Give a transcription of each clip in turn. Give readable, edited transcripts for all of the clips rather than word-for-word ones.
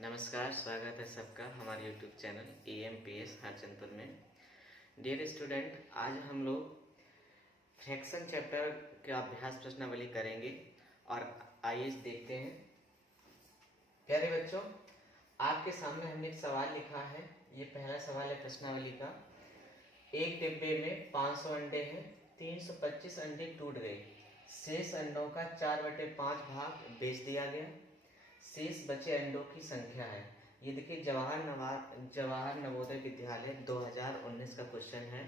नमस्कार, स्वागत है सबका हमारे YouTube चैनल EMPS हरचंदपुर में। डियर स्टूडेंट, आज हम लोग फ्रैक्शन चैप्टर का अभ्यास प्रश्नावली करेंगे और आइए देखते हैं। प्यारे बच्चों, आपके सामने हमने एक सवाल लिखा है। ये पहला सवाल है प्रश्नावली का। एक डिब्बे में 500 अंडे हैं, 325 अंडे टूट गए। शेष अंडों का 4/5 भाग बेच दिया गया। शेष बचे अंडों की संख्या है। ये देखिए जवाहर नवोदय विद्यालय 2019 का क्वेश्चन है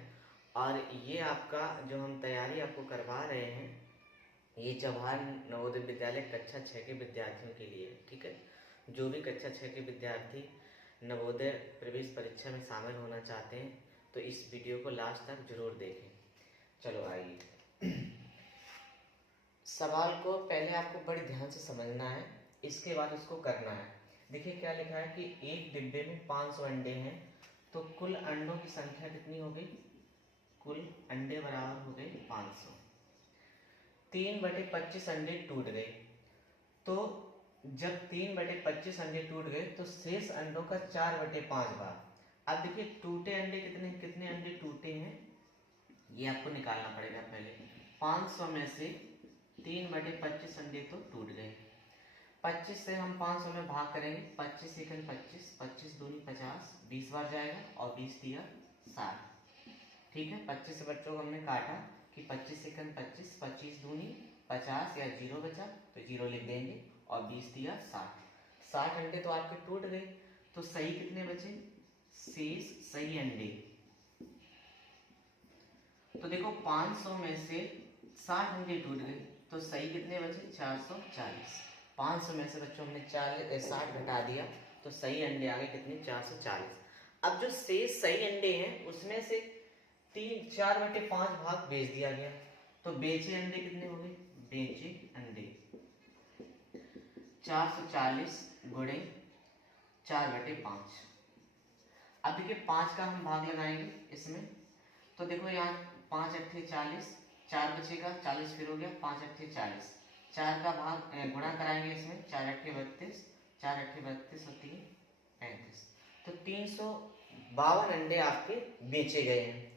और ये आपका जो हम तैयारी आपको करवा रहे हैं, ये जवाहर नवोदय विद्यालय कक्षा 6 के विद्यार्थियों के लिए, ठीक है। जो भी कक्षा 6 के विद्यार्थी नवोदय प्रवेश परीक्षा में शामिल होना चाहते हैं तो इस वीडियो को लास्ट तक जरूर देखें। चलो आइए, सवाल को पहले आपको बड़े ध्यान से समझना है, इसके बाद उसको करना है। देखिए क्या लिखा है कि एक डिब्बे में 500 अंडे हैं, तो कुल अंडों की संख्या कितनी हो गई? कुल अंडे बराबर हो गए 500। 3/25 अंडे टूट गए। तो जब 3/25 अंडे टूट गए तो शेष अंडों का 4/5 भाग। अब देखिए टूटे अंडे कितने कितने अंडे टूटे हैं ये आपको निकालना पड़ेगा। पहले 500 में से 3/25 अंडे तो टूट गए। 25 से हम 500 में भाग करेंगे। 25 सेकंड 25, 25 दूनी 50, 20 बार जाएगा और 20 दिया 60, ठीक है। 25 से बच्चों को हमने काटा कि 25 सेकंड 25, 25 दूनी 50 या 0 बचा तो 0 लिख देंगे और 20 दिया 60। 60 अंडे तो आपके टूट गए, तो सही कितने बचे? शेष सही अंडे। तो देखो 500 में से 60 अंडे टूट गए तो सही कितने बचे? 440। 500 में से बच्चों हमने 60 घटा दिया तो सही अंडे आ गए कितने? 440। अब जो शेष सही अंडे हैं उसमें से 4/5 भाग बेच दिया गया, तो बेचे अंडे कितने हो गए? बेचे अंडे 440 गुणे 4/5। अब देखिए 5 का हम भाग लगाएंगे इसमें, तो देखो यहाँ 5 अट्ठे 40, 4 बचेगा, 40 फिर हो गया, 5 अट्ठे 40, 4 का भाग गुणा कराएंगे इसमें, 4 अट्ठे 32, 4 अट्ठे 32 और 3 35, तो 352 अंडे आपके बेचे गए हैं।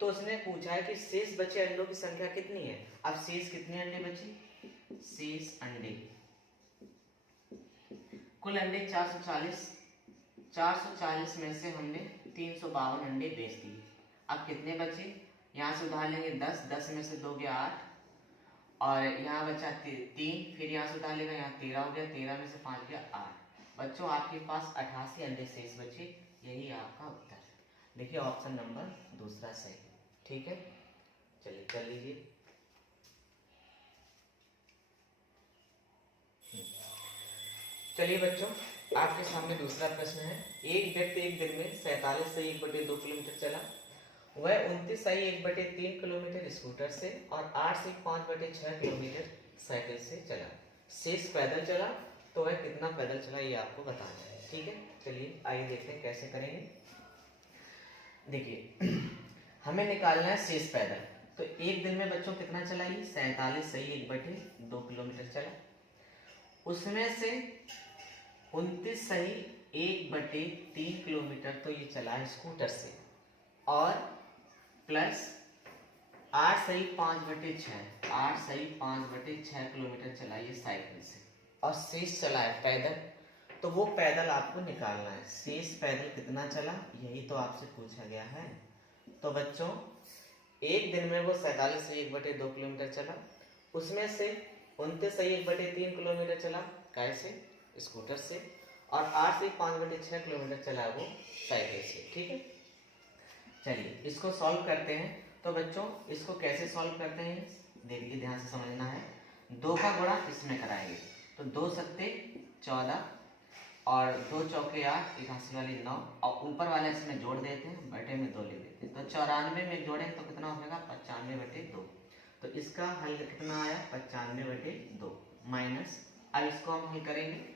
तो उसने पूछा है कि शेष बचे अंडों की संख्या कितनी है। अब शेष कितने अंडे बचे? शेष अंडे, कुल अंडे 440, 440 में से हमने 352 अंडे बेच दिए। अब कितने बचे? यहाँ से उधार लेंगे 10, 10 में से 2 गया 8 और यहाँ बचा 3, फिर यहाँ से उधार लेगा, यहाँ 13 हो गया, 13 में से 5 गया 8। बच्चों आपके पास 88 अंडे शेष बचे, यही आपका उत्तर है। देखिए ऑप्शन नंबर दूसरा सही, ठीक है। चलिए कर लीजिए। चलिए बच्चों, आपके सामने दूसरा प्रश्न है। एक व्यक्ति एक दिन में 47 से 1/2 किलोमीटर चला। वह 29 से 1/3 किलोमीटर स्कूटर से और 8 से 5/6 किलोमीटर साइकिल से चला। शेष पैदल चला, तो वह कितना पैदल चला ये आपको बताना है, ठीक है। चलिए आइए देखते हैं कैसे करेंगे। देखिए हमें निकालना है शेष पैदल। तो एक दिन में बच्चों कितना चला? ये 47 से 1/2 किलोमीटर चला। उसमें से 29 सही 1/3 किलोमीटर तो ये चला है स्कूटर से, और प्लस 8 सही 5/6, 8 सही 5/6 किलोमीटर चला ये साइकिल से, और शेष चला है पैदल। तो वो पैदल आपको निकालना है। शेष पैदल कितना चला यही तो आपसे पूछा गया है। तो बच्चों एक दिन में वो 47 से 1/2 किलोमीटर चला, उसमें से 29 से 1/3 किलोमीटर चला कैसे? स्कूटर से, और 8 से 5/6 किलोमीटर चला वो साइकिल से, ठीक है। चलिए इसको सॉल्व करते हैं। तो बच्चों इसको कैसे सॉल्व करते हैं देखिए, ध्यान से समझना है। 2 का गुणा इसमें कराएंगे, तो 2 सत्ते 14 और 2 चौके 8, 81 वाली 9, और ऊपर वाला इसमें जोड़ देते हैं, बटे में 2 लिख देते हैं। तो 94 में जोड़ें तो कितना हो जाएगा? 95/2। तो इसका हल कितना आया? 95/2 माइनस, अब इसको हम हल करेंगे।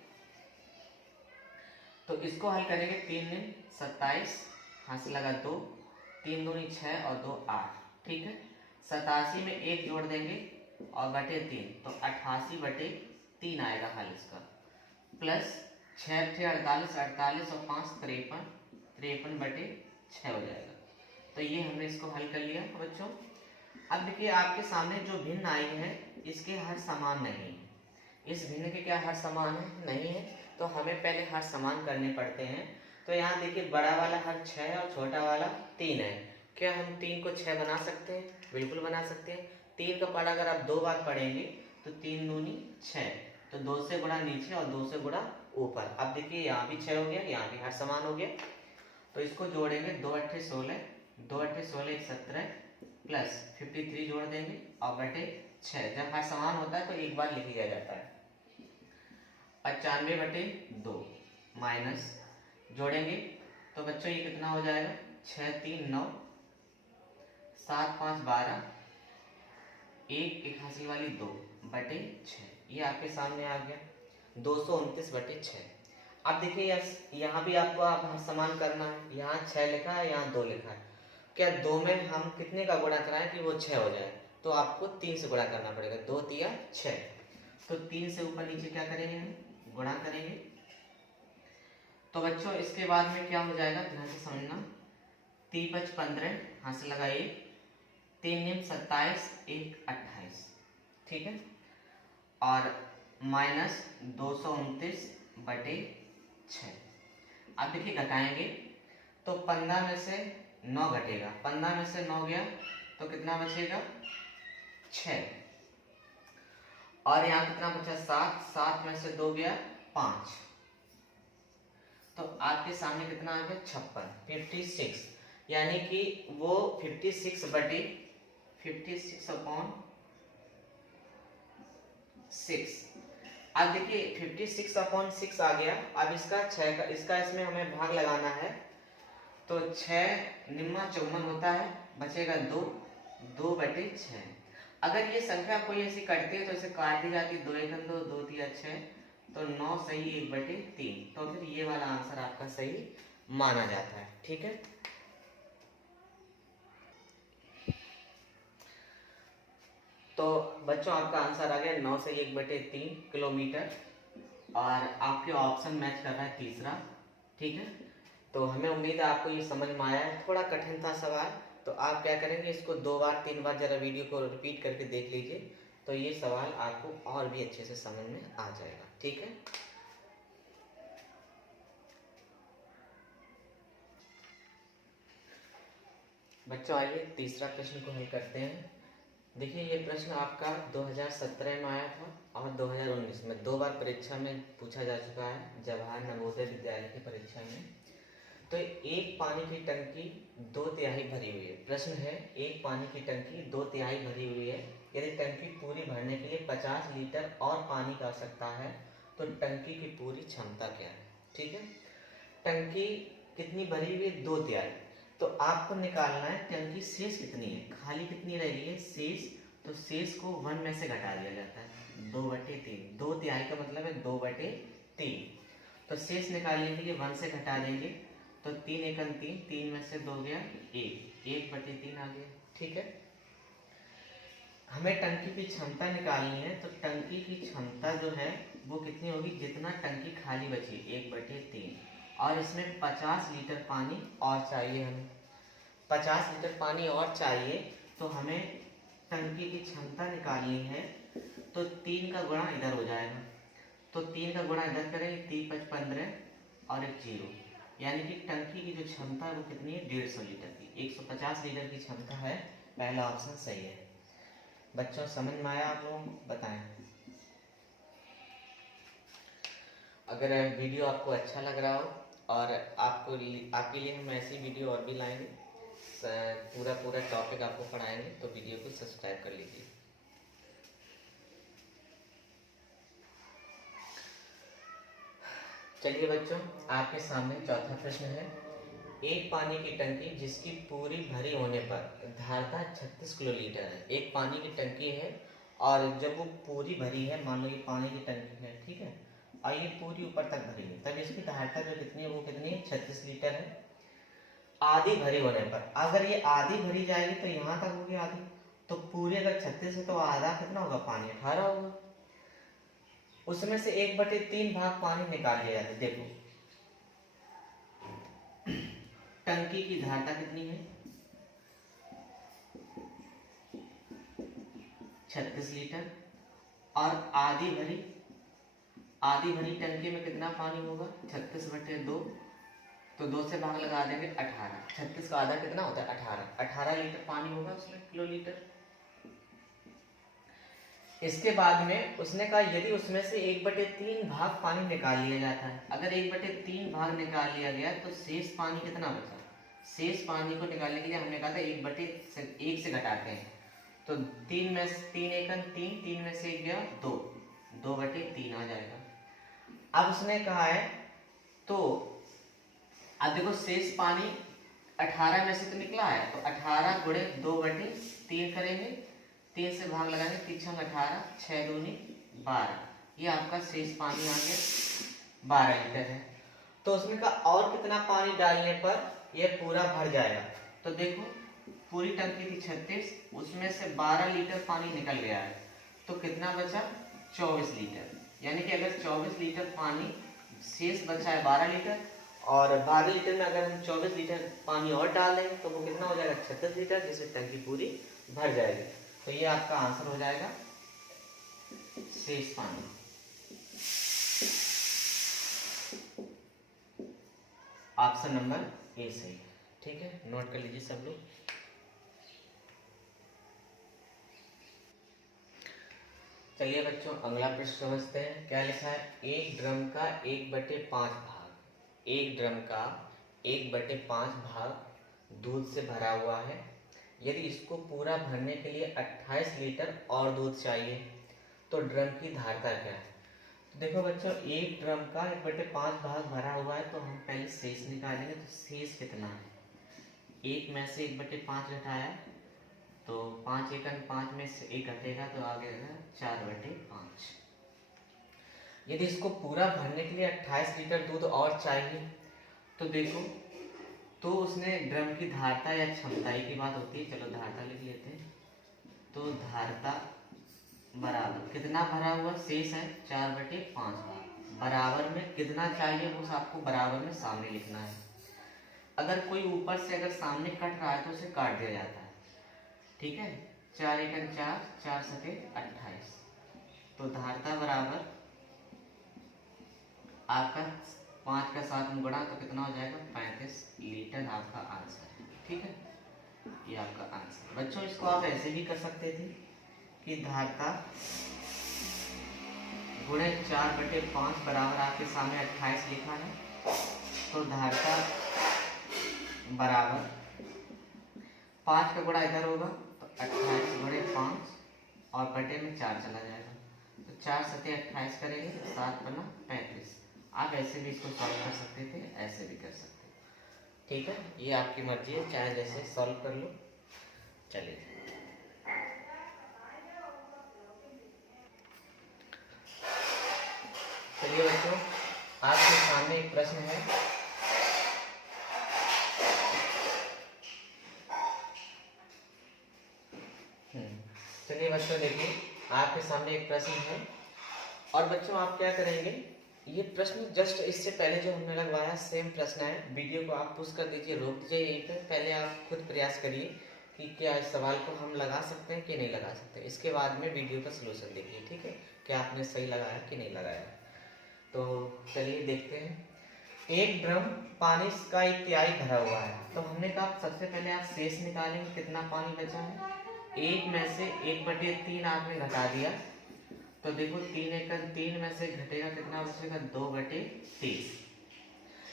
तो इसको हल करेंगे 3 दिन 27, हाथ से लगा 2, 3 दूनी 6 और 2 8, ठीक है। 87 में 1 जोड़ देंगे और बटे 3, तो 88/3 आएगा हल इसका, प्लस 6 × 48, 48 और 5 53, 53/6 हो जाएगा। तो ये हमने इसको हल कर लिया बच्चों। अब देखिए आपके सामने जो भिन्न आई है इसके हर समान नहीं है। इस भिन्न के क्या हर समान है? नहीं है। तो हमें पहले हर समान करने पड़ते हैं। तो यहाँ देखिए बड़ा वाला हर 6 और छोटा वाला 3 है। क्या हम 3 को 6 बना सकते हैं? बिल्कुल बना सकते हैं। 3 का पढ़ा अगर आप 2 बार पढ़ेंगे तो 3 दूनी 6, तो 2 से गुणा नीचे और 2 से गुणा ऊपर। अब देखिए यहाँ भी 6 हो गया, यहाँ भी हर समान हो गया। तो इसको जोड़ेंगे, 2 × 16, 2 × 16 = 17 प्लस 53 जोड़ देंगे और बटे 6। जब हर समान होता है तो एक बार लिख लिया जाता है। 95/2 माइनस जोड़ेंगे तो बच्चों ये कितना हो जाएगा? 6 × 3 = 9, 7 × 5 = 12, 1 हासिल वाली 2 बटे 6। ये आपके सामने आ गया 229/6। अब देखिए यहाँ भी आपको आप हर समान करना है। यहाँ 6 लिखा है, यहाँ 2 लिखा है। क्या 2 में हम कितने का गुणा कराएं कि वो 6 हो जाए? तो आपको 3 से गुणा करना पड़ेगा। 2 × 3 = 6। तो 3 से ऊपर नीचे क्या करेंगे? हम गुणा करेंगे। तो बच्चों इसके बाद में क्या हो जाएगा ध्यान से समझना। 3 × 5 = 15, हासिल लगाइए। 3 × 9 = 27, 1 = 28, ठीक है। और माइनस 229/6। अब देखिए घटाएंगे तो 15 में से 9 घटेगा, 15 में से 9 गया तो कितना बचेगा? 6। और यहाँ कितना बचा? 7, 7 में से 2 गया 5, तो आपके सामने कितना आ गया? 56, 56। यानी कि वो 56/56/6। अब देखिए 56/6 आ गया। अब इसका 6 का इसका इसमें हमें भाग लगाना है। तो 6 निम्मा 54 होता है, बचेगा 2, 2/6। अगर ये संख्या कोई ऐसी कटती है तो इसे काट दी जाती है। 2 × 2, 2 × 3 = 6, तो 9 सही 1/3। तो फिर ये वाला आंसर आपका सही माना जाता है, ठीक है। तो बच्चों आपका आंसर आ गया 9 से 1/3 किलोमीटर। और आपके ऑप्शन मैच कर रहा है तीसरा, ठीक है। तो हमें उम्मीद है आपको ये समझ में आया है। थोड़ा कठिन था सवाल, तो आप क्या करेंगे, इसको 2 बार 3 बार जरा वीडियो को रिपीट करके देख लीजिए, तो ये सवाल आपको और भी अच्छे से समझ में आ जाएगा, ठीक है। बच्चों आइए तीसरा प्रश्न को हल करते हैं। देखिए ये प्रश्न आपका 2017 में आया था और 2019 में 2 बार परीक्षा में पूछा जा चुका है, जवाहर नवोदय विद्यालय की परीक्षा में। तो एक पानी की टंकी 2/3 भरी हुई है। प्रश्न है, एक पानी की टंकी 2/3 भरी हुई है। यदि टंकी पूरी भरने के लिए 50 लीटर और पानी की आवश्यकता है तो टंकी की पूरी क्षमता क्या है? ठीक है, टंकी कितनी भरी हुई है? 2/3। तो आपको निकालना है टंकी शेष कितनी है, खाली कितनी रह गई है शेष। तो शेष को 1 में से घटा दिया जाता है, 2/3। 2/3 का मतलब है 2/3। तो शेष निकालने के लिए 1 से घटा देंगे, तो 3 × 1 = 3, 3 में से 2 गया 1, 1/3 आ गया, ठीक है। हमें टंकी की क्षमता निकालनी है, तो टंकी की क्षमता जो है वो कितनी होगी, जितना टंकी खाली बची 1/3, और इसमें 50 लीटर पानी और चाहिए। हमें 50 लीटर पानी और चाहिए, तो हमें टंकी की क्षमता निकालनी है। तो 3 का गुणा इधर हो जाएगा, तो 3 का गुणा इधर करें, 3 × 5 = 15 और 1 0, यानी कि टंकी की जो क्षमता है वो कितनी है, 150 लीटर की। 150 लीटर की क्षमता है। पहला ऑप्शन सही है। बच्चों समझ में आया आप लोग बताएं। अगर वीडियो आपको अच्छा लग रहा हो और आपके लिए हम ऐसी वीडियो और भी लाएंगे, पूरा टॉपिक आपको पढ़ाएंगे, तो वीडियो को सब्सक्राइब कर लीजिए। चलिए बच्चों, आपके सामने चौथा प्रश्न है। एक पानी की टंकी जिसकी पूरी भरी होने पर धारता 36 किलोलीटर है। एक पानी की टंकी है और जब वो पूरी भरी है, मान लो ये पानी की टंकी है, ठीक है, और ये पूरी ऊपर तक भरी है, तब इसकी धारता जो कितनी है, वो कितनी है, 36 लीटर है। आधी भरी होने पर, अगर ये आधी भरी जाएगी तो यहाँ तक होगी आधी, तो पूरी अगर 36 है तो आधा कितना होगा, पानी 18 होगा। उसमें से 1/3 भाग पानी निकाल लिया जाता है। देखो टंकी की धारता कितनी है, 36 लीटर, और आधी भरी टंकी में कितना पानी होगा, 36/2, तो 2 से भाग लगा देंगे 18, 36 का आधा कितना होता है 18 लीटर पानी होगा उसमें, किलोलीटर। इसके बाद में उसने कहा यदि उसमें से 1/3 भाग पानी निकाल लिया जाता है, अगर 1/3 भाग निकाल लिया गया तो शेष पानी कितना बचा। शेष पानी को निकालने के लिए हमने कहा था 1/1 से घटाते हैं, तो 3 में 3 एकन 3 में से 1 गया 2, 2/3 आ जाएगा। अब उसने कहा है तो अब देखो शेष पानी 18 में से तो निकला है, तो 18 गुणे 2/3 करेंगे, 3 से भाग लगाएंगे, 3 18, 6 दूनी 12, ये आपका शेष पानी आ गया 12 लीटर है। तो उसमें का और कितना पानी डालने पर यह पूरा भर जाएगा, तो देखो पूरी टंकी थी 36, उसमें से 12 लीटर पानी निकल गया है, तो कितना बचा 24 लीटर। यानी कि अगर 24 लीटर पानी शेष बचा है 12 लीटर, और 12 लीटर में अगर हम 24 लीटर पानी और डाल देंगे तो वो कितना हो जाएगा 36 लीटर, जिससे टंकी पूरी भर जाएगी। तो ये आपका आंसर हो जाएगा शेष पानी। ऑप्शन नंबर ए सही है। ठीक है, नोट कर लीजिए सब लोग। चलिए बच्चों अगला प्रश्न समझते हैं। क्या लिखा है, एक ड्रम का 1/5 भाग, एक ड्रम का 1/5 भाग दूध से भरा हुआ है। यदि इसको पूरा भरने के लिए 28 लीटर और दूध चाहिए तो ड्रम की धारता क्या है। तो देखो बच्चों एक ड्रम का 1/5 भाग भरा हुआ है, तो हम पहले शेष निकालेंगे। तो शेष कितना है, 1 में से 1/5 घटाया तो 5 एकन 5 में से 1 घटेगा तो आ गया 4/5। यदि इसको पूरा भरने के लिए 28 लीटर दूध और चाहिए तो देखो, तो उसने ड्रम की धारता या क्षमता की बात होती है, चलो धारता लिख लेते हैं। तो धारता बराबर कितना भरा हुआ शेष है 4/5 बराबर में कितना चाहिए वो आपको बराबर में सामने लिखना है। अगर कोई ऊपर से अगर सामने कट रहा है तो उसे काट दिया जाता है। ठीक है, 4 एकन 4, 4 सके 28, तो धारता बराबर आपका 5 का 7 में गुणा तो कितना हो जाएगा 35 लीटर आपका आंसर है। ठीक है, ये आपका आंसर। बच्चों इसको आप ऐसे भी कर सकते थे कि धारता गुणे 4/5 बराबर आपके सामने 28 लिखा है, तो धारता बराबर 5 का गुणा इधर होगा तो 28 गुणे 5 और बटे में 4 चला जाएगा, तो 4 सते 28 करेंगे तो 7 बना 35। आप ऐसे भी इसको सॉल्व कर सकते थे, ऐसे भी कर सकते थे। ठीक है, ये आपकी मर्जी है, चाहे जैसे सॉल्व कर लो। चलिए चलिए बच्चों आपके सामने एक प्रश्न है। चलिए बच्चों देखिए आपके सामने एक प्रश्न है, और बच्चों आप क्या करेंगे, ये प्रश्न जस्ट इससे पहले जो हमने लगवाया सेम प्रश्न है। वीडियो को आप पुश कर दीजिए, रोक दीजिए यहीं पे, पहले आप खुद प्रयास करिए कि क्या इस सवाल को हम लगा सकते हैं कि नहीं लगा सकते। इसके बाद में वीडियो का सलूशन देखिए। ठीक है, क्या आपने सही लगाया कि नहीं लगाया। तो चलिए देखते हैं। एक ड्रम पानी का 1/3 भरा हुआ है, तो हमने कहा सबसे पहले आप शेष निकालेंगे, कितना पानी बचा है। 1 में से 1/3 आपने घटा दिया, तो देखो 3 एकन 3 में से घटेगा कितना बचेगा 2/23।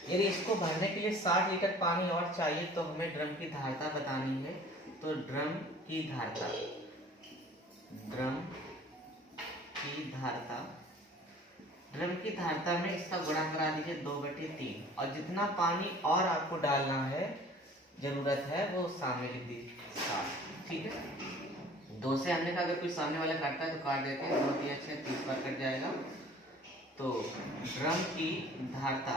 यदि इसको भरने के लिए 60 लीटर पानी और चाहिए तो हमें ड्रम की धारता बतानी है। तो ड्रम की धारता ड्रम की धारता में इसका गुणा करा दीजिए 2/3, और जितना पानी और आपको डालना है जरूरत है वो सामने लिख दीजिए 60। ठीक है, 2 से हमने कहा अगर कोई सामने वाला काटता है तो काट देते हैं, 2 3 6 30 बार कट जाएगा। तो ड्रम की धारता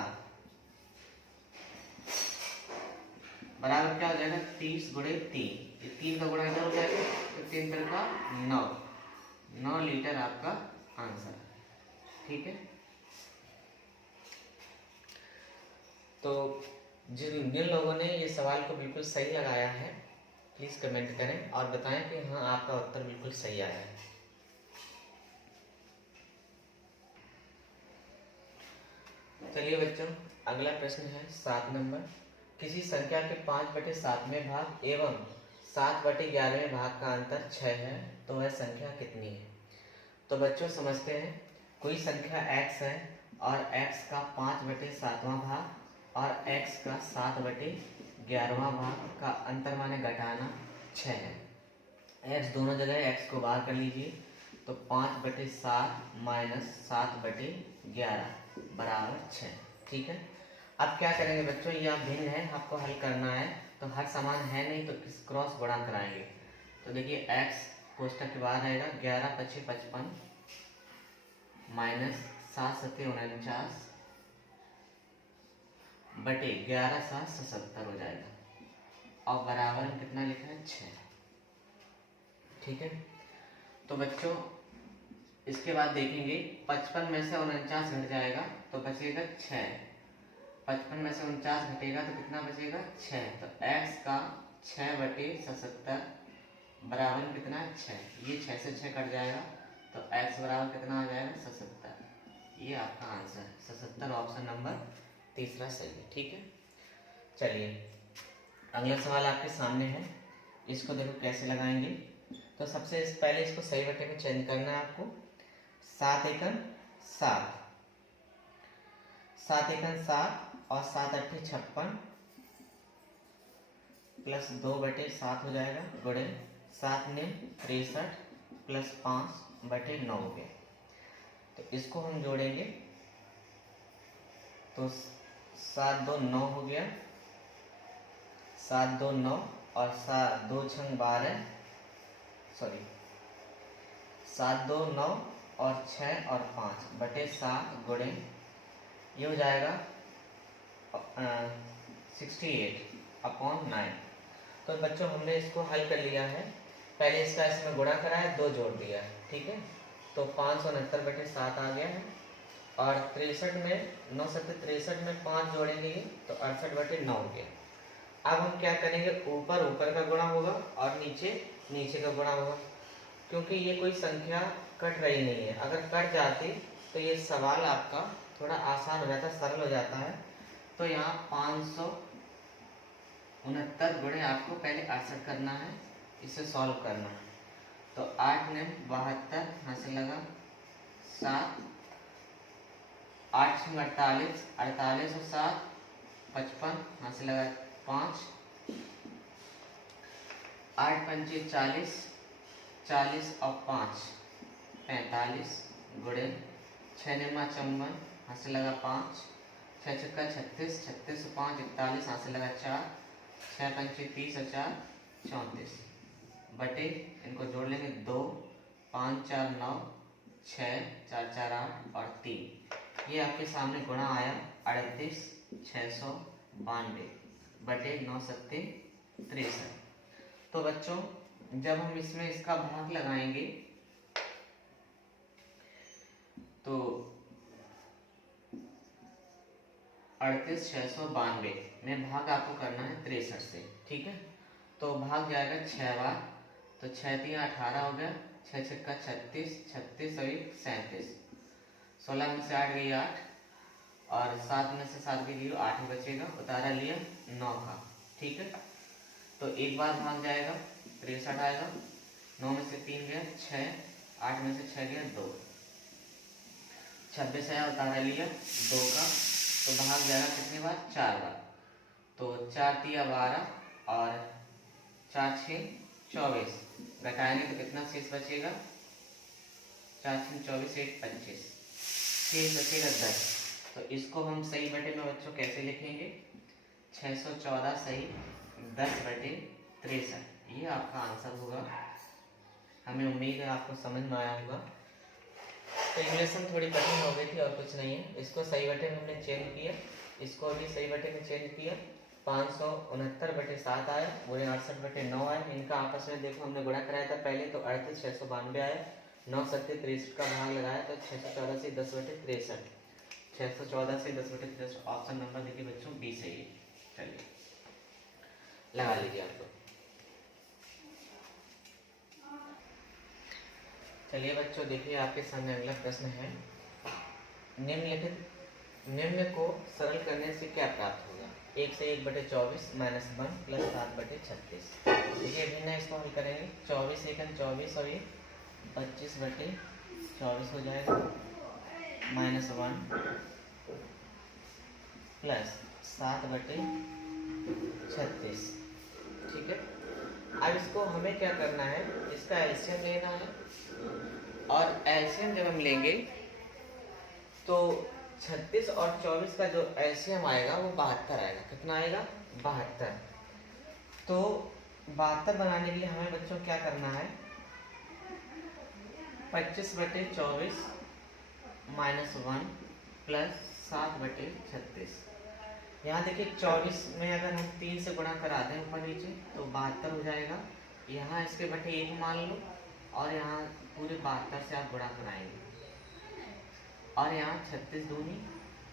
बराबर क्या हो जाएगा 30 गुणे 3, 3 का गुणा इधर हो जाएगा तो 3 का 9 लीटर आपका आंसर। ठीक है। तो जिन जिन लोगों ने ये सवाल को बिल्कुल सही लगाया है प्लीज़ कमेंट करें और बताएं कि हाँ आपका उत्तर बिल्कुल सही आया है। चलिए बच्चों, अगला प्रश्न है 7 नंबर। किसी संख्या के 5/7वें भाग एवं 7/11वें भाग का अंतर 6 है तो वह संख्या कितनी है। तो बच्चों समझते हैं, कोई संख्या x है और x का 5/7वां भाग और x का 7/11वां भाग का अंतर माने घटाना 6 है। x दोनों जगह x को बाहर कर लीजिए तो 5/7 माइनस 7/11 बराबर 6। ठीक है। अब क्या करेंगे बच्चों, यह भिन्न है, आपको हल करना है तो हर समान है नहीं तो किस क्रॉस गुणा कराएंगे। तो देखिए x कोष्टक के बाहर आएगा 11×5 = 55 माइनस 7×7 = 49 बटे 11×7 = 77 हो जाएगा और बराबर में कितना लिखा है 6। ठीक है। तो बच्चों इसके बाद देखेंगे 55 में से 49 घट जाएगा तो बचेगा 6। 55 में से 49 घटेगा तो कितना बचेगा 6। तो x का 6/77 बराबर में कितना है 6। ये 6 से 6 कट जाएगा तो x बराबर कितना आ जाएगा 77। ये आपका आंसर है 77, ऑप्शन नंबर तीसरा सही है। ठीक है। चलिए अगला सवाल आपके सामने है, इसको देखो कैसे लगाएंगे। तो सबसे पहले इसको सही बटे में चेंज करना है आपको। 7 एकम 7, 7 एकम 7 और 7 8 56 प्लस 2/7 हो जाएगा गुणे 7 9 63 प्लस 5/9 हो गया। तो इसको हम जोड़ेंगे तो 7 2 9 हो गया, 7 2 9 और 7 2 6 12 सॉरी 7 2 9 और 6 और 5/7 गुणे ये हो जाएगा 68/9। तो बच्चों हमने इसको हल कर लिया है। पहले इसका इसमें गुणा करा है, 2 जोड़ दिया है। ठीक है। तो 569/7 आ गया है और 63 में 9 7 63 में 5 जोड़ेंगे तो 68/9 हो गया। अब हम क्या करेंगे, ऊपर ऊपर का गुणा होगा और नीचे नीचे का गुणा होगा, क्योंकि ये कोई संख्या कट रही नहीं है। अगर कट जाती तो ये सवाल आपका थोड़ा आसान हो जाता, सरल हो जाता है। तो यहाँ 569 गुणे आपको पहले 68 करना है, इसे सॉल्व करना है। तो 8 9 72 यहाँ से लगा 7, 8 6 48, 48 और 7 55 यहाँ से लगा 5, 8 5 40, 40 और 5 45 गुणे 6 9 54 यहाँ से लगा 5, 6 6 36, 36 और 5 41 यहाँ से लगा 4, 6 5 30 और 4 34 बटे इनको जोड़ लेंगे 2 5 4 9 6 4 4 8 और 3। ये आपके सामने गुणा आया 38 692 बटे 9 7 63। तो बच्चों जब हम इसमें इसका भाग लगाएंगे तो 38 692 में भाग आपको करना है 63 से। ठीक है। तो भाग जाएगा 6 बार, तो 6 3 18 हो गया, 6 6 36, 36 और 1 37, 16 में से 8 गई 8 और 7 में से 7 गई 0, 8 ही बचेगा, उतारा लिया 9 का। ठीक है। तो एक बार भाग जाएगा 63 आएगा, 9 में से 3 गया 6, 8 में से 6 गया 2, 26 आया, उतारा लिया 2 का। तो भाग जाएगा कितनी बार 4 बार। तो 4 3 12 और 4 6 24 घटाएंगे तो कितना शेष बचेगा 4 6 24 1 25 शेष बचेगा 10। तो इसको हम सही बटे में बच्चों कैसे लिखेंगे, 614 सही 10/63। ये आपका आंसर होगा। हमें उम्मीद है आपको समझ में आया होगा। कैलकुलेशन थोड़ी कठिन हो गई थी और कुछ नहीं है। इसको सही बटे में हमने चेंज किया, इसको भी सही बटे में चेंज किया, 569/7 आया, गुणे 68/9 आया। इनका आपस में देखो हमने गुणा कराया था पहले तो 38 692 आया, 9×7=63 का भाग लगाया तो 614 से 10/63, 614 से 10/63, ऑप्शन नंबर देखिए बच्चों बी सही है। चलिए लगा लीजिए आप लोग। चलिए बच्चों देखिए आपके सामने अगला प्रश्न है, निम्न को सरल करने से क्या प्राप्त होगा। 1 से 1/24 -1 + 7/36। देखिए भिन्न इसको हल करेंगे, 24 एकन 24 और ये 25/24 हो जाएगा, -1 + 7/36। ठीक है, अब इसको हमें क्या करना है, इसका एलसीएम लेना है, और एलसीएम जब हम लेंगे तो 36 और 24 का जो एलसीएम आएगा वो 72 आएगा। कितना आएगा? 72। तो 72 बनाने के लिए हमें बच्चों क्या करना है, 25/24 -1 + 7/36। यहाँ देखिए 24 में अगर हम 3 से गुणा करा दें ऊपर नीचे तो 72 हो जाएगा। यहाँ इसके बटे 1 मान लो, और यहाँ पूरे 72 से आप गुणा कराएंगे, और यहाँ 36 दूनी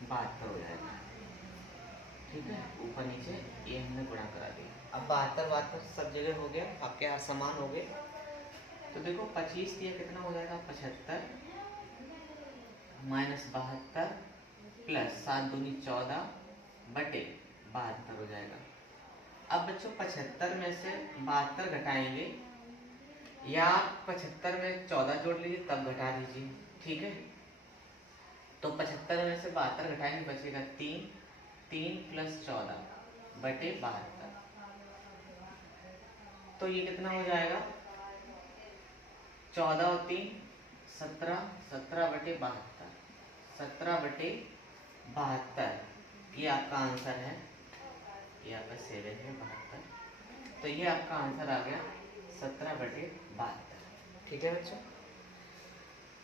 72 हो जाएगा। ठीक है, ऊपर नीचे ये हमने गुणा करा दिया। अब 72 सब जगह हो गया, आपके यहाँ समान हो गए। तो देखो 25 दिया कितना हो जाएगा, 75 -72 + 7 दूनी 14/72 हो जाएगा। अब बच्चों 75 में से 72 घटाएंगे, या 75 में 14 जोड़ लीजिए तब घटा दीजिए। ठीक है, तो 75 में से 72 घटाएंगे, बचेगा 3 + 14/72। तो ये कितना हो जाएगा, 14 और 3 17, 17/72, 17/72। ये आपका आंसर है, ये आपका 7 है 72। तो ये आपका आंसर आ गया 17/72। ठीक है बच्चों,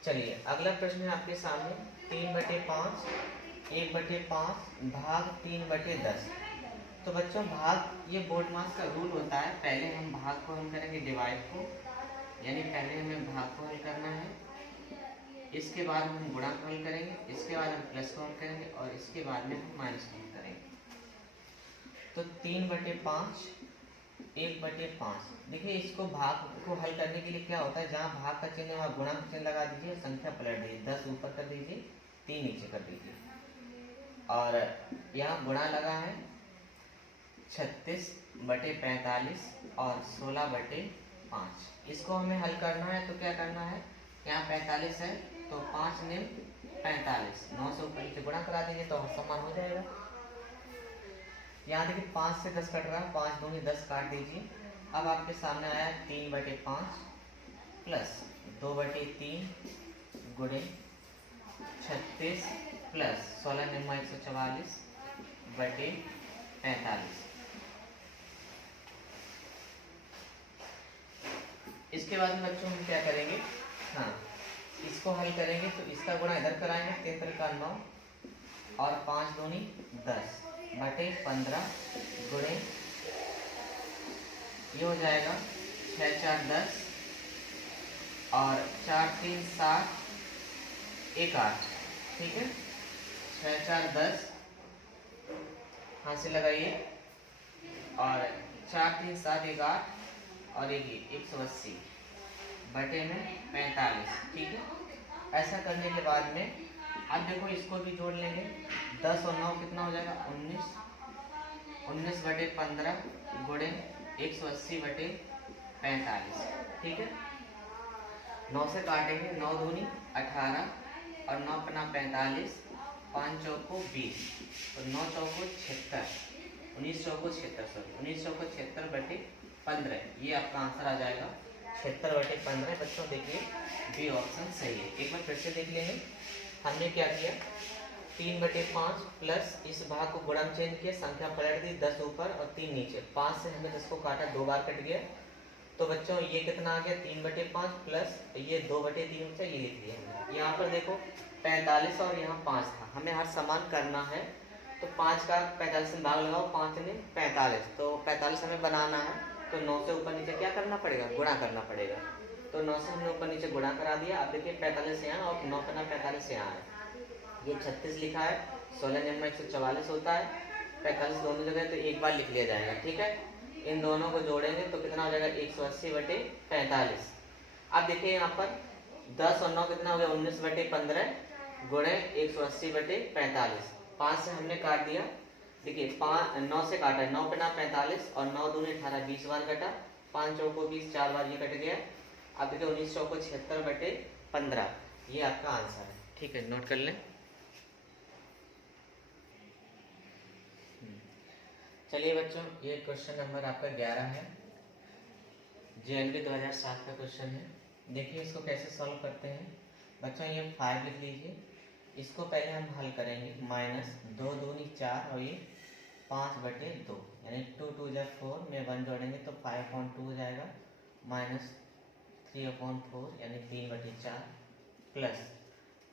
चलिए अगला प्रश्न है आपके सामने, 3/5 1/5 भाग 3/10। तो बच्चों भाग, ये बोर्ड मास का रूल होता है, पहले हम भाग को हम करेंगे डिवाइड को, यानी पहले हमें भाग को हल करना है, इसके बाद हम गुणा को हल करेंगे, इसके बाद हम प्लस को हल करेंगे, और इसके बाद में हम माइनस को हल करेंगे। तो 3/5 1/5। देखिए इसको भाग को हल करने के लिए क्या होता है, जहाँ भाग का चिन्ह है वहाँ गुणा का चिन्ह लगा दीजिए, संख्या पलट दीजिए, 10 ऊपर कर दीजिए, 3 नीचे कर दीजिए, और यहाँ गुणा लगा है 36/45 और 16/5। इसको हमें हल करना है, तो क्या करना है, यहाँ 45 है तो 5 निम 45, 9 से ऊपर नीचे गुणा करा देंगे तो समान हो जाएगा। यहाँ देखिए 5 से 10 कट रहा है, 5 दूनी 10 काट दीजिए। अब आपके सामने आया 3/5 + 2/3 गुणे 36 + 16 निम्मा 144/45। इसके बाद में बच्चों हम क्या करेंगे, हाँ इसको हल करेंगे तो इसका गुणा इधर कराएंगे, 3 का 9 और 5 दूनी 10/15 गुणे, ये हो जाएगा 6 4 10 और 4 3 7 1 8। ठीक है, 6 4 10 हाथ से लगाइए, और 4 3 7 1 8 और 180 बटे में 45। ठीक है, ऐसा करने के बाद में अब देखो इसको भी जोड़ लेंगे, 10 और 9 कितना हो जाएगा, 19, 19/15 गुणे 180/45। ठीक है, 9 से काटेंगे, 9 दूनी 18 और 9 पन्ना 45, 5 चौको 20, तो 9 चौको 76, 19 चौको 76, 19 चौको 76/15। ये आपका आंसर आ जाएगा 76/15। बच्चों देखिए बी ऑप्शन सही है। एक बार फिर से देख लेंगे, हमने क्या किया, 3/5 प्लस इस भाग को गुणा में चेंज किया, संख्या पलट दी, 10 ऊपर और 3 नीचे, 5 से हमने 10 को काटा, 2 बार कट गया। तो बच्चों ये कितना आ गया, 3/5 प्लस ये 2/3 बचा, ये लिख दिया हमने। यहाँ पर देखो 45 और यहाँ 5 था, हमें हर समान करना है, तो 5 का 45 में भाग लगाओ, 5 ने 45, तो 45 हमें बनाना है, तो 9 से ऊपर नीचे क्या करना पड़ेगा, गुणा करना पड़ेगा। तो 9 से हमने ऊपर नीचे गुणा करा दिया। अब देखिए 45 यहाँ और 9 का 45 यहाँ है, ये 36 लिखा है, 16 जमा 144 होता है, 45 दोनों जगह तो एक बार लिख लिया जाएगा, ठीक है। इन दोनों को जोड़ेंगे तो कितना हो जाएगा 180/45। अब देखिए यहाँ पर 10 और 9 कितना हो गया 19/15 गुणे 180/45। 5 से हमने काट दिया, देखिए 9 से काटा, 9 पे 45 और 9 दूनी 18, 20 बार कटा, 5 चौको 20, 4 बार ये कट गया। अब देखिए 19 चौको 76/15, ये आपका आंसर है, ठीक है, नोट कर लें। चलिए बच्चों, ये क्वेश्चन नंबर आपका 11 है, JNV 2007 का क्वेश्चन है। देखिए इसको कैसे सॉल्व करते हैं बच्चों। ये 5 लिख लीजिए, इसको पहले हम हल करेंगे, माइनस 2 दूनी 4 और ये 5/2, यानी 2 2 जा 4 में 1 जोड़ेंगे तो 5/2 हो जाएगा, माइनस 3/4 यानी 3/4 प्लस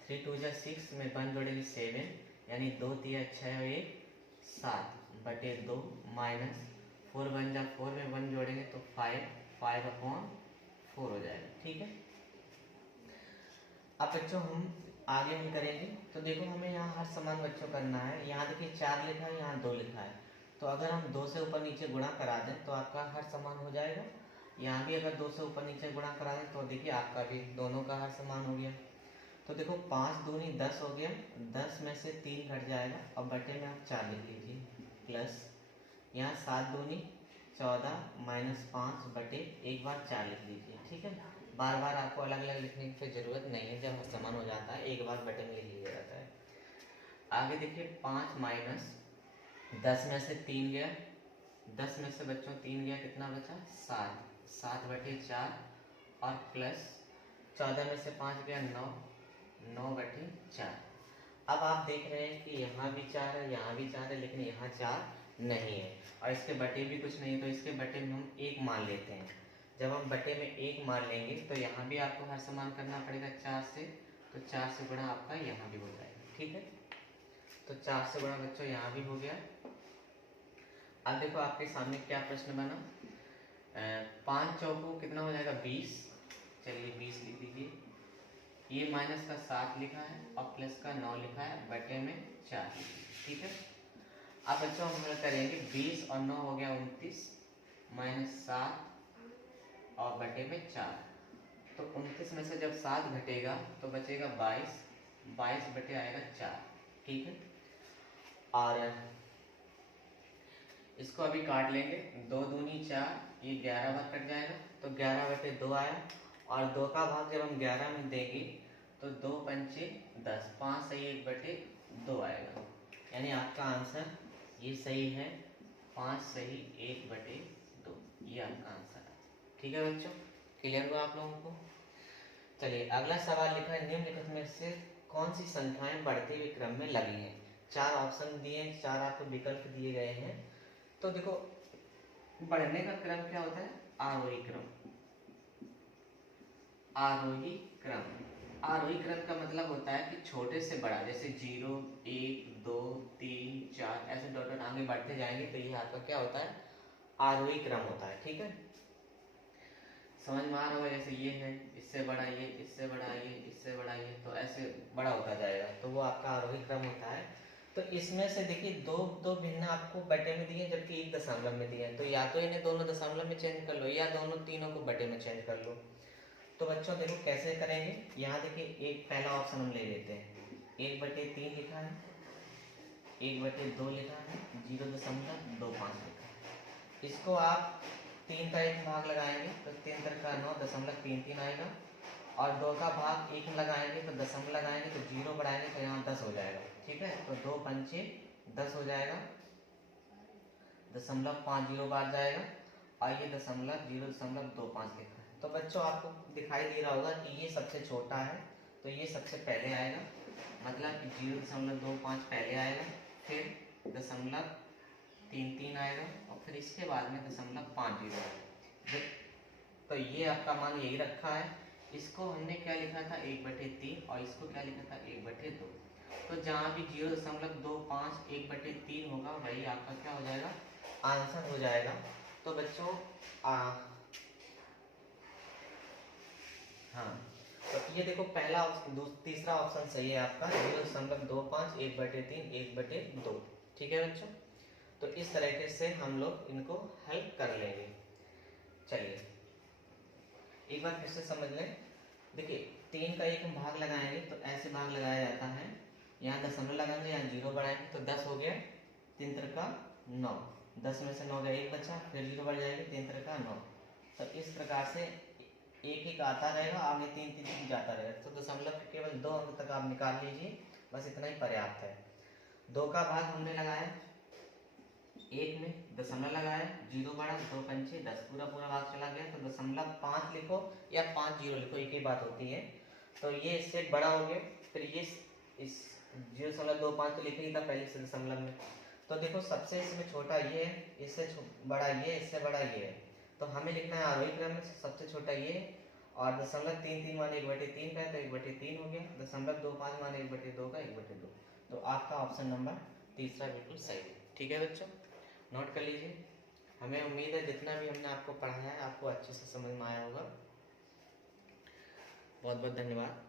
3 2 जा 6 में 1 जोड़ेंगे 7 यानी 2 3 6 और 1 7/2 माइनस 4 1 जा 4 में 1 जोड़ेंगे तो 5/4 हो जाएगा, ठीक है। अब बच्चों हम आगे हम करेंगे, तो देखो हमें यहाँ हर समान बच्चों करना है। यहाँ देखिए 4 लिखा है, यहाँ 2 लिखा है, तो अगर हम 2 से ऊपर नीचे गुणा करा दें तो आपका हर समान हो जाएगा। यहाँ भी अगर 2 से ऊपर नीचे गुणा करा दें तो देखिए आपका भी दोनों का हर समान हो गया। तो देखो 5 दूनी 10 हो गया, 10 में से 3 घट जाएगा और बटे में आप 4 लिख लीजिए, प्लस यहाँ 7 दूनी 14 माइनस 5/1 बार 4 लिख लीजिए, ठीक है। बार बार आपको अलग अलग लिखने की फिर जरूरत नहीं है, जब समान हो जाता है एक बार बटे में लिख लिया जाता है। आगे देखिए 5 माइनस 10 में से 3 गया, 10 में से बच्चों 3 गया, कितना बचा 7/4 और प्लस 14 में से 5 गया 9/4। अब आप देख रहे हैं कि यहाँ भी 4 है, यहाँ भी 4 है, लेकिन यहाँ 4 नहीं है और इसके बटे भी कुछ नहीं है, तो इसके बटे में हम 1 मान लेते हैं। जब हम बटे में 1 मान लेंगे तो यहाँ भी आपको हर समान करना पड़ेगा 4 से, तो 4 से गुणा आपका यहाँ भी हो जाएगा, ठीक है। तो 4 से गुणा बच्चों यहाँ भी हो गया। अब देखो आपके सामने क्या प्रश्न बना, 5 चौको कितना हो जाएगा 20, चलिए 20 लिख दीजिए। ये माइनस का 7 लिखा है और प्लस का 9 लिखा है, बटे में 4, ठीक है। अब बच्चों हम हल करेंगे, 20 और 9 हो गया 29 माइनस 7 और बटे में 4, तो 29 में से जब 7 घटेगा तो बचेगा 22, 22 बटे आएगा 4, ठीक है। और इसको अभी काट लेंगे, 2 दूनी 4, ये 11 बार कट जाएगा तो 11/2 आया, और 2 का भाग जब हम 11 में देंगे तो 2 पंचे 10, 5 सही 1/2 आएगा, यानी आपका आंसर ये सही है, 5 सही 1/2, ये आपका आंसर है, ठीक है बच्चों। क्लियर हुआ आप लोगों को। चलिए अगला सवाल लिखा है, निम्नलिखित में से कौन सी संख्याएं बढ़ते हुए क्रम में लगी हैं। 4 ऑप्शन दिए, 4 आपको विकल्प दिए गए हैं। तो देखो बढ़ने का क्रम क्या होता है, आरोही क्रम। आरोही क्रम, आरोही क्रम का मतलब होता है कि छोटे से बड़ा, जैसे 0 1 2 3 4 ऐसे डॉट डॉट आगे बढ़ते जाएंगे, तो ये आपका क्या होता है, आरोही क्रम होता है, ठीक है। समझ में आ रहा होगा, जैसे ये है, इससे बड़ा ये, इससे बड़ा ये, इससे बड़ा ये, तो ऐसे बड़ा होता जाएगा, तो वो आपका आरोही क्रम होता है। तो इसमें से देखिए दो भिन्न आपको बटे में दिए, जबकि 1 दशमलव में दिए, तो या तो इन्हें दोनों दशमलव में चेंज कर लो या दोनों तीनों को बटे में चेंज कर लो। तो बच्चों देखो कैसे करेंगे, यहाँ देखिए एक पहला ऑप्शन हम ले लेते हैं, 1/3 लिखा है, 1/2 लिखा है, 0.25 लिखा है। इसको आप 3 का 1 भाग लगाएंगे तो 3 का 9.33 आएगा, और 2 का भाग 1 में लगाएंगे तो दशमलव लगाएंगे तो 0 बढ़ाएंगे तो यहाँ 10 हो जाएगा, ठीक है। तो 2 पंचे 10 हो जाएगा, 0.50 बार जाएगा, और ये 0.25 लिखा है। तो बच्चों आपको दिखाई दे रहा होगा कि ये सबसे छोटा है, तो ये सबसे पहले आएगा, मतलब कि 0.25 पहले आएगा, फिर 0.33 आएगा, और फिर इसके बाद में 0.50 आएगा। तो ये आपका मान यही रखा है। इसको हमने क्या लिखा था 1/3, और इसको क्या लिखा था 1/2। तो जहाँ भी 0.25 1/3 होगा वही आपका क्या हो जाएगा, आंसर हो जाएगा। तो बच्चों हाँ, तो ये देखो पहला तीसरा ऑप्शन सही है आपका 0.25 1/3 1/2। ठीक है बच्चों, तो इस तरीके से हम लोग इनको हेल्प कर लेंगे। चलिए एक बार फिर से समझ लें। देखिए 3 का एक हम भाग लगाएंगे तो ऐसे भाग लगाया जाता है, यहाँ दशमलव लगाएंगे, यहाँ 0 बढ़ाएंगे तो 10 हो गया, 3 3 का 9, 10 में से 9 गया, एक बचा, फिर 0 बढ़ जाएगा, 3 3 का 9। तो इस प्रकार से एक एक आता रहेगा, आगे 3 3 3 जाता रहेगा। तो दशमलव के केवल 2 अंक तक आप निकाल लीजिए, बस इतना ही पर्याप्त है। 2 का भाग हमने लगाया, 1 में दशमलव लगाया, 0 बढ़ा, 2 पंचे 10, पूरा पूरा भाग चला गया, तो 0.5 लिखो या 5 0 लिखो, एक ही बात होती है। तो ये इससे बड़ा हो गया, फिर ये इस 0.25 तो लिखा ही था पहले से दशमलव में। तो देखो सबसे इसमें छोटा ये है, इससे बड़ा ये, इससे बड़ा ये है, तो हमें लिखना है आरोही क्रम में सबसे छोटा ये, और 0.33 माने 1/3 का है तो 1/3 हो गया, 0.25 माने 1/2 का 1/2। तो आपका ऑप्शन नंबर तीसरा बिल्कुल सही है। ठीक है बच्चों, नोट कर लीजिए। हमें उम्मीद है जितना भी हमने आपको पढ़ाया है आपको अच्छे से समझ में आया होगा। बहुत बहुत धन्यवाद।